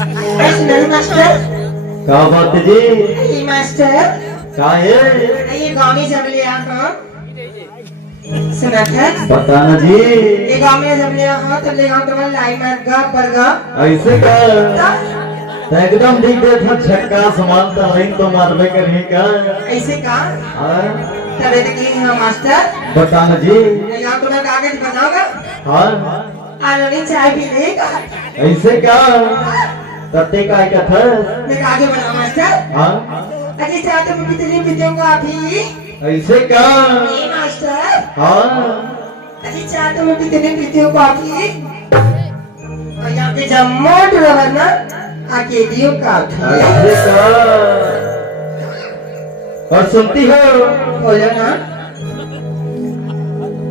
Master क्या बात है जी? मास्टर क्या है? ये गाँव में जब लिया हाँ सुना था बताना जी। ये गाँव में जब लिया हाँ तब ले गाँव तुम्हारे लाई मार गा पर गा ऐसे का एकदम ठीक है था छक्का समानता लाइन तो मारबे करही का ऐसे का हाँ तबे तक ये हाँ मास्टर बताना जी। ये गाँव तुम्हारे कागज बनाओगा हाँ आलोनी चाय पी लेगा ऐसे का तत्ते का क्या था? मैं आगे बढ़ा मास्टर हाँ अजी चाय तो मैं कितनी पीते हूँ अभी ऐसे का ये मास्टर हाँ अजी चाय तो मैं कितनी पीती हूँ कॉफी और यहाँ पे जब मोट रहा ना आके दियो काफी ऐसे का और सुनती हो बोलो ना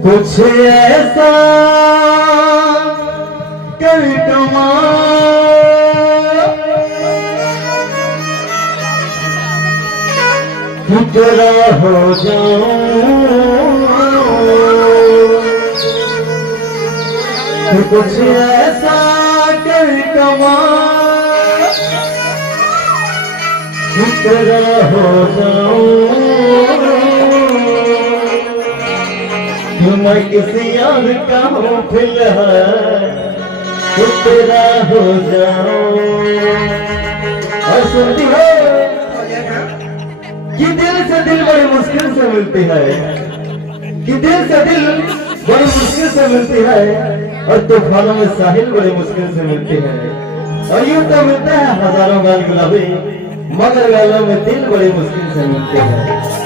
कुछ ऐसा कर कमा टुकड़ा हो जाऊं कुछ ऐसा कर कमा टुकड़ा हो जाऊं मैं किसी यार का हूँ फिलहाल टुकड़ा हो जाऊं और सुनती हो बोलो ना कि दिल से दिल बड़ी मुश्किल से मिलती है कि दिल से दिल बड़ी मुश्किल से मिलती है और तूफानों में साहिल बड़ी मुश्किल से मिलती है और यूं तो मिलता है हजारों गाल गुलाबी मगर गालों में दिल बड़ी मुश्किल से मिलती है।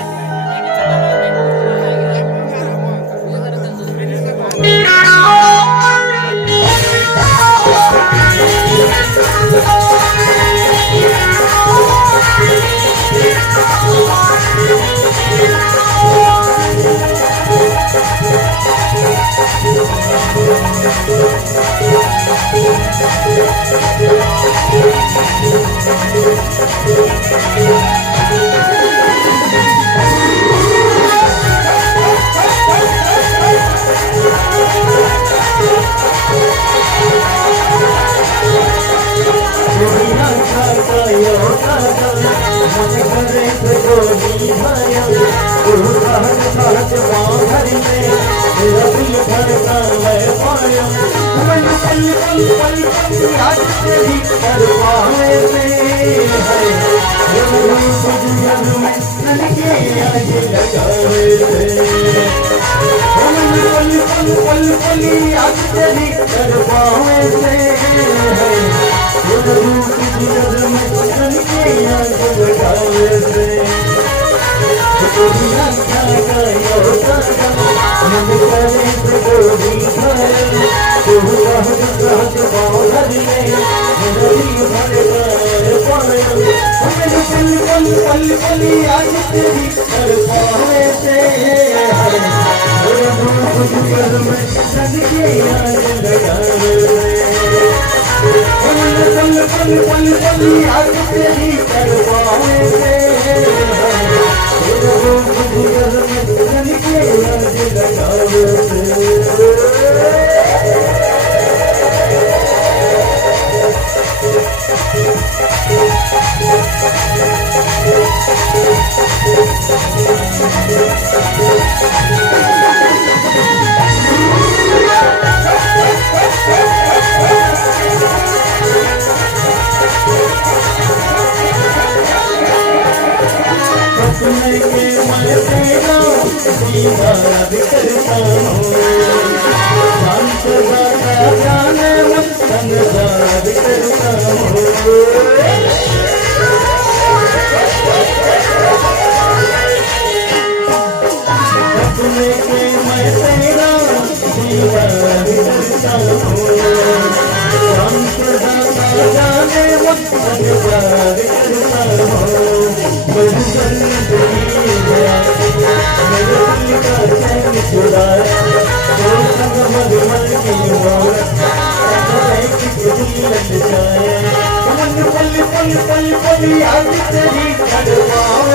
पल पल पल पल याद तेरी कर पावे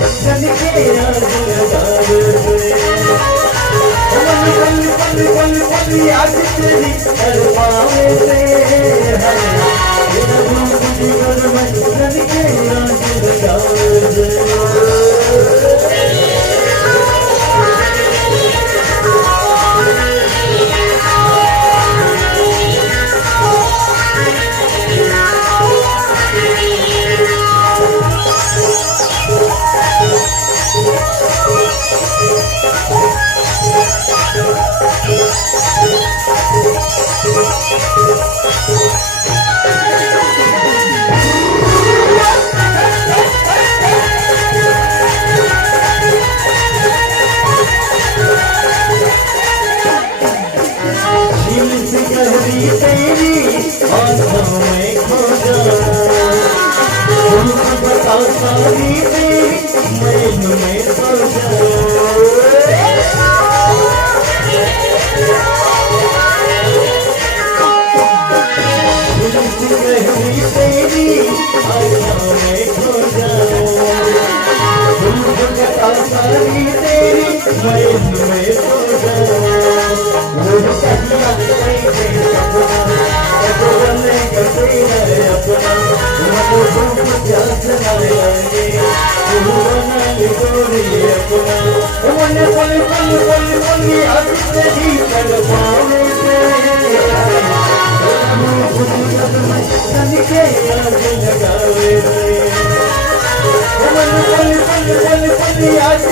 सन के आग लगावे पल पल पल पल पल याद तेरी तड़पावे से तेरा रूप जिगर में सन के आग लगावे गहरी तेरी आँखों में खो जाऊं बता सारी तेरी मैं में सो जाऊं गहरी तेरी आँखों में खो जाऊं बता सारी तेरी मैं में सो जाऊं आज